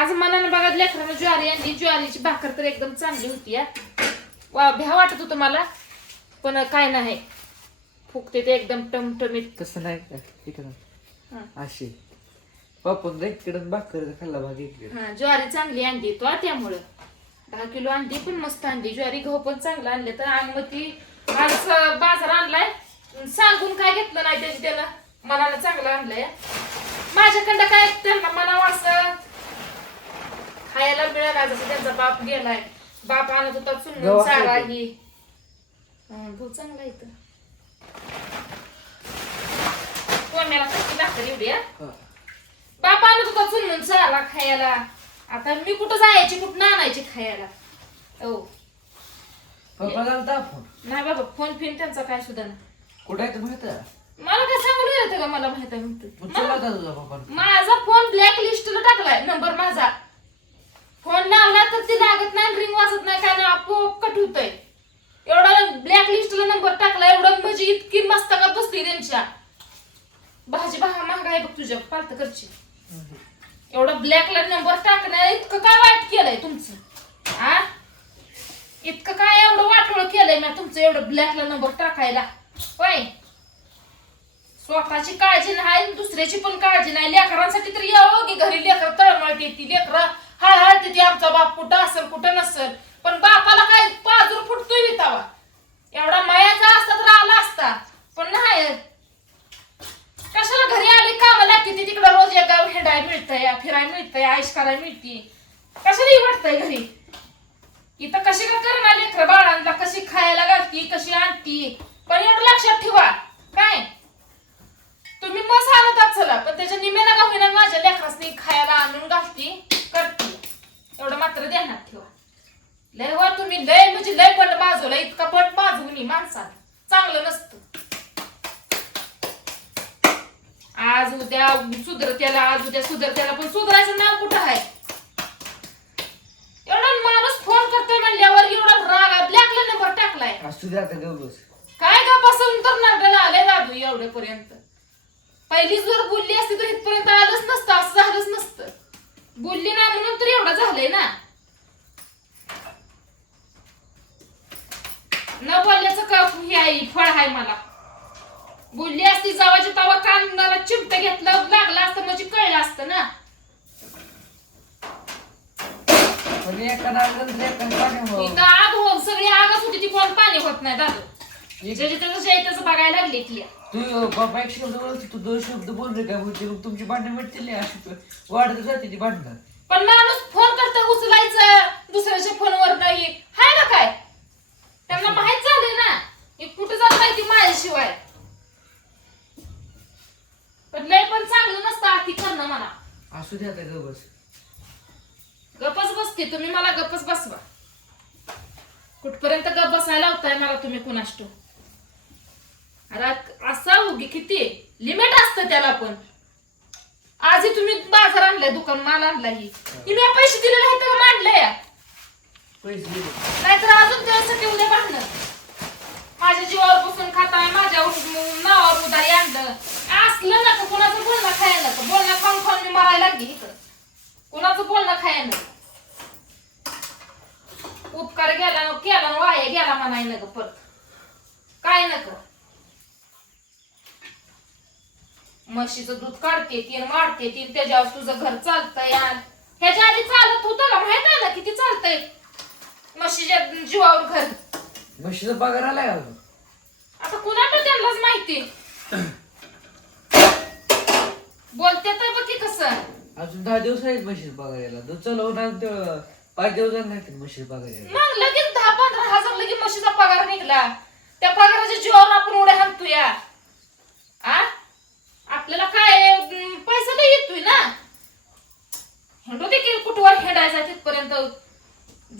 आज मनानं बघा लेकरानं ज्वारी आणली. ज्वारीची भाकर तर एकदम चांगली होती या. वा भ्या वाटत होतं मला, पण काय नाही, फुकते ते एकदम टमटमीत. तसं नाही का इकडं अशी पापून इकडं भाकर खाल्ला भाग इकडे. ज्वारी चांगली आणली तो त्यामुळं 10 किलो आणली, पण मस्त आणली ज्वारी. गहू पण चांगला आणले. तर आणि ती आज बाजार आणलाय, सांगून काय घेतलं नाही त्याची, त्याला मनानं चांगलं आणलंय. माझ्याकडं काय त्यांना मनावं असं खायला मिळाला. जसं त्यांचा बाप गेलाय, बाप आणत होता चुन्नून चारा ही. गहू चांगला येतं कोण्याला कशी भाकर एवढी. बाप आणत होता चुन्नून चारा खायला. आता मी कुठं जायची, कुठं आणायची खायला. हो पप्पा झालता फोन नाही बाबा, फोन फिन त्यांचा काय सुद्धा नाही. कुठे आहे माहित आहे? मला काय सांगून येतं का, मला माहित आहे उचलला होता तुझा पप्पा. माझा फोन ब्लॅक लिस्टला टाकलाय, नंबर माझा. फोन लावला तर ती लागत नाही, रिंग वाजत नाही, काय नाही, आपोआप कट होतंय. एवढा ब्लॅक लिस्टला नंबर टाकला. एवढं म्हणजे इतकी मस्तकात बसली त्यांच्या. भाजी महाग आहे बघ तुझ्या पालतकरची. एवढा ब्लॅकला नंबर टाकणार इतकं काय वाईट केलंय तुमचं? आ इतकं काय एवढं वाटोळ केलंय ना तुमचं, एवढं ब्लॅकला नंबर टाकायला? होय, स्वतःची काळजी नाही, दुसऱ्याची पण काळजी नाही. लेकरांसाठी तर यावं की घरी. लेकर तळमळते ती, लेकर हळहळते ती, आमचा बाप कुठं असेल कुठं नसेल. पण बापाला काय पाजूर फुटतोय वितावा. एवढा मायाचा असता तर आला असता, पण नाही. कशाला घरी आली कामाला लागते ती, तिकडं रोज एक गाव हिंडाय मिळतंय, फिराय मिळतंय, आईश कराय मिळते. कशाला वाटतंय घरी? इथं कशी का करणार लेकर बाळांना, कशी खायला घालती, कशी आणती. पण एवढं लक्षात ठेवा, काय तुम्ही मस आणतात चला, पण त्याच्या निमेला का होईना माझ्या लेकरासनी खायला आणून घालती करते. एवढं मात्र ध्यानात ठेवा. लय वा तुम्ही, लय म्हणजे लय पण बाजूला. इतका पण बाजूनी माणसाला चांगलं नसतं. आज उद्या सुधरत्याला, आज उद्या सुधरत्याला, पण सुधरायचं नाव कुठं आहे? एवढा माणूस फोन करतोय म्हणल्यावर एवढा राग, ब्लॅकला नंबर टाकलाय. असू दे आता गबस. काय का बसून तर नागला आले दादू एवढ्यापर्यंत. पहिली जर बोलली असती तर इथपर्यंत आलंच नसतं, असं झालंच नसतं. बोलली ना म्हणून तर एवढं झालंय ना. न बोलल्याचं का हे आहे, फळ आहे मला. बोलली असती जावाची तवा कानाला चिमट घेतलं लागलं असतं म्हणजे कळलं असतं ना. इथं आग हो, सगळी आगच होती ती, कोण पाणी होत नाही दादू. त्याचं बघायला लागले की तू बाबा एक शब्द बोलत, तू 2 शब्द बोलले काय होते, तुमची भांडण मिटतील अशी वाढत जाते ती भांडण. पण माणूस फोन करता उचलायचं दुसऱ्याच्या फोनवर नाही, हाय ना काय? त्यांना माहित झालंय ना हे कुठं जात माहिती माझ्याशिवाय. पण लय पण चांगलं नसतं आती करणं म्हणा. असू दे आता गबस. गपच बसते तुम्ही, मला गपच बसवा. कुठपर्यंत गप बसायला होताय मला तुम्ही कुणाष्ट. अरे असा उगी किती लिमिट असतं त्याला. पण आजही तुम्ही बाजार आणलाय, दुकान माल आणलाय, मी पैसे दिले नाही तर मांडलंय. पैसे नाहीतर अजून त्यासाठी उद्या भांडणं. माझ्या जीवावर बसून खाताय, माझ्या नावावर उदारी आणलं. असलं ना का कोणाचं बोलणं खायला नका. बोलणं खाऊन खाऊन मी मरायला लागली इथं. कोणाचं बोलणं खायला नका. उपकार गेला केला वाया गेला म्हणाय नका परत. काय नका. म्हशीचं दूध काढते तीन, वाढते तीन, त्याच्यावर तुझं घर चालतंय. ह्याच्या आधी चालत होतं का माहित आहे ना किती चालतंय म्हशीच्या जीवावर घर. म्हशीचा पगार आलाय अजून. आता कुणाला त्यांनाच माहिती. बोलते तर बघ की कसं. अजून 10 दिवस आहेत म्हशीचा पगार यायला. दूध चालवणार 5 दिवस नाही म्हशीचा पगार यायला. मग लगेच 10-15 हजार लगेच म्हशीचा पगार निघला. त्या पगाराच्या जीवावर आपण उड्या हाणतो या. आपल्याला काय पैसा नाही येतोय ना. हिंडू दे की कुठवर हिंडायचा तिथपर्यंत.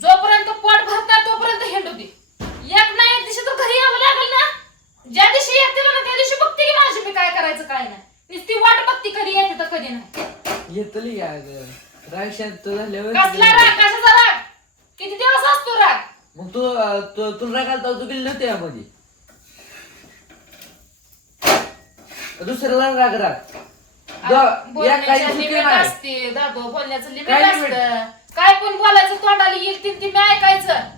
जोपर्यंत पोट भरतात तोपर्यंत हिंडू दे. एक ना एक दिवशी तर घरी यावं लागेल ना. ज्या दिवशी येते ना त्या दिवशी बघते की माझी मी काय करायचं काय नाही. नुसती वाट बघती कधी येते तर कधी नाही. येतली राग शांत झाल्यावर. कसला राग, कशाचा राग, किती दिवस असतो राग. मग तू राग आलता, तू गेली नव्हती यामध्ये. दुसऱ्याला राग बोलण्याचं चुकी लिमिट नाही. असते दादू, बोलण्याचं लिमिट काय limit? असतं. काय पण बोलायचं तोंडाला येईल ती मी ऐकायचं,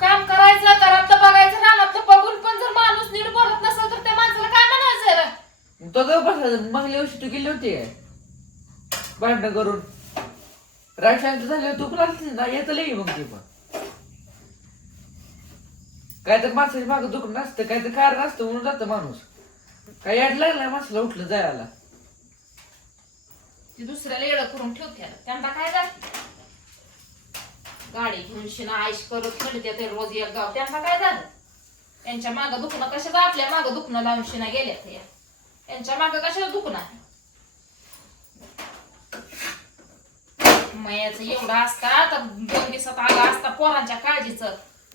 काम करायचं, घरातलं बघायचं, रानातलं बघून पण जर माणूस नीट बोलत नसेल तर त्या माणसाला काय म्हणायचं रे? तो गप बसायचं. मागल्या वर्षी तू गेली होती काय भांडणं करून? राग शांत झाल्यावर तू पण असली ना, येतं लई मग ते पण. काय तर माणसाची मागं दुखणं नसतं, काय तर कारण असतं म्हणून जातं माणूस. काय याड लागलाय माणसाला उठलं जायला. ती दुसऱ्याला येडं करून ठेवते, त्यांना काय झालं? गाडी घेऊन शिना आईश करत म्हणते ते रोज एक गाव, त्यांना काय झालं? त्यांच्या मागं दुखणं कशाचं आपल्या मागं दुखणं लावून शिना गेल्या त्या, त्यांच्या मागं कशाला दुखणं आहे? मयाचं एवढं असता तर 2 दिवसात आला असता पोरांच्या काळजीचं,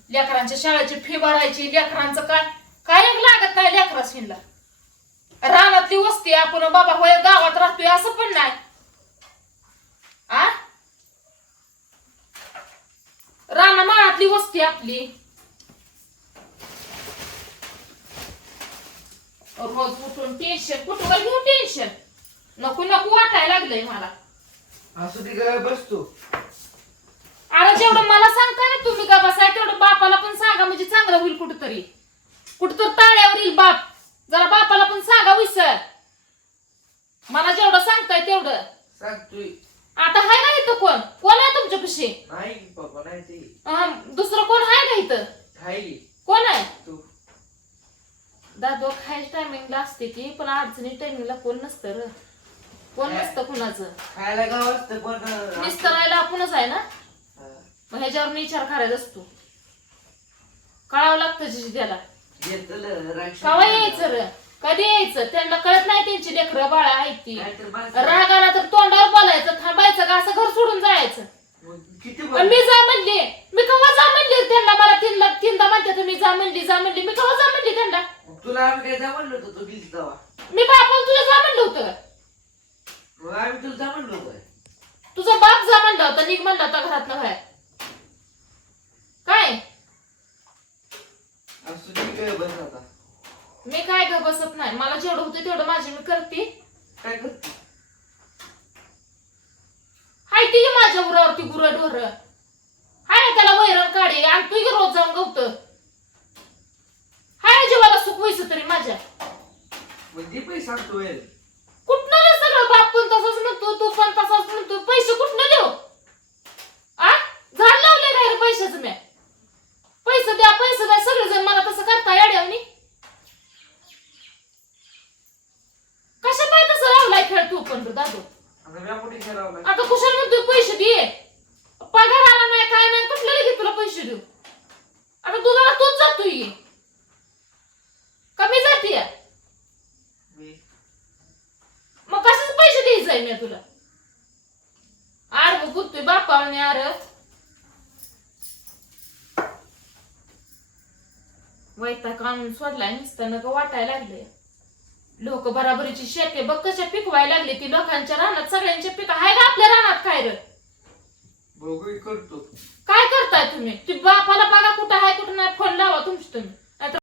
लेकरांच्या शाळेची फी भरायची, लेकरांचं काय काय एक लागत नाही लेकरास हिंडला. रानातली वस्ती आपण बाबा होय गावात राहतोय असं पण नाही. आ राना माळातली वस्ती आपली, रोज उठून टेन्शन, कुठं काय घेऊन टेन्शन, नको नको वाटायला लागलंय मला. असं ती काय बसतो. अरे जेवढं मला सांगताय ना तुम्ही का बसाय तेवढं बापाला पण सांगा, म्हणजे चांगलं होईल. कुठंतरी ताळ्यावर येईल बाप. जरा बापाला पण सांगा विसर. मला जेवढं सांगताय तेवढं सांगतोय. आता हाय ना इथं कोण कोण आहे तुमच्यापाशी? नाही बाबा नाही ते. दुसरं कोण आहे का इथं? खायली कोण आहे? तू. दादो खायच्या टायमिंगला असते की, पण अडचणी टायमिंगला कोण नसतं र. कोण नसतं कुणाचं. खायला गाव असतं पण निस्तरायला आपणच आहे ना. मग ह्याच्यावर विचार करायचा असतो. कळावं लागतं जी त्याला. कवा यायचं र, कधी यायचं? त्यांना कळत नाही त्यांची लेकरं बाळा आहेत ती. राग आला तर तोंडावर बोलायचं, थांबायचं का असं घर सोडून जायचं. पण मी जा म्हणली, मी कवा जा म्हणली त्यांना? मला तीनदा म्हणते तुम्ही जा म्हणली मी कवा जा म्हणली त्यांना? तुला आम्ही काय जा म्हणलो होतो? तू गेली तेव्हा मी बापाला तुला जा म्हणलं होतं. मग आम्ही तुला जा म्हणलो होतो. तुझा बाप जा म्हणला होता, निघ म्हणला होता घरातनं बाहेर. काय असं ती काय बस आता. मी काय ग बसत नाही. मला जेवढं होतं तेवढं माझी मी करते. काय करते? हाय ती माझ्या उरावरती गुरढोर हाय ना, त्याला वैरण काढे आणतोय की रोज जाऊन गवत. हाय जीवाला सुख व्हायचं तरी माझ्या. म्हणजे पैसे सांगतोय कुठनं रे सगळं? बाप पण तसाच म्हणतो, तू पण तसाच म्हणतो. पैसे कुठनं देऊ? आ झाड लावले काय रे पैशाचं? मी पैसे द्या सगळेजण मला तसं करता याड्यावनी. कशा पाय तसं लावलाय खेळ तू पण दादू? आता कुशाल म्हणतोय पैसे दे, पगार आला नाही काय नाही, कुठलं लगेच तुला पैसे देऊ? आता तुला तूच जातोय कमी जाते, मग कशाचे पैसे द्यायचंय मी तुला? आडवं बोलतोय बापाने. अरे वैताग आणून सोडलाय नुसतं नका वाटायला लागले. लोक बराबरीची शेते बघ कशा पिकवायला लागले. ती लोकांच्या रानात सगळ्यांचे पीक आहे का आपल्या रानात? काय रे करतो. काय करताय तुम्ही? ती बापाला बघा कुठं आहे कुठं नाही, फोन लावा तुमची तुम्ही.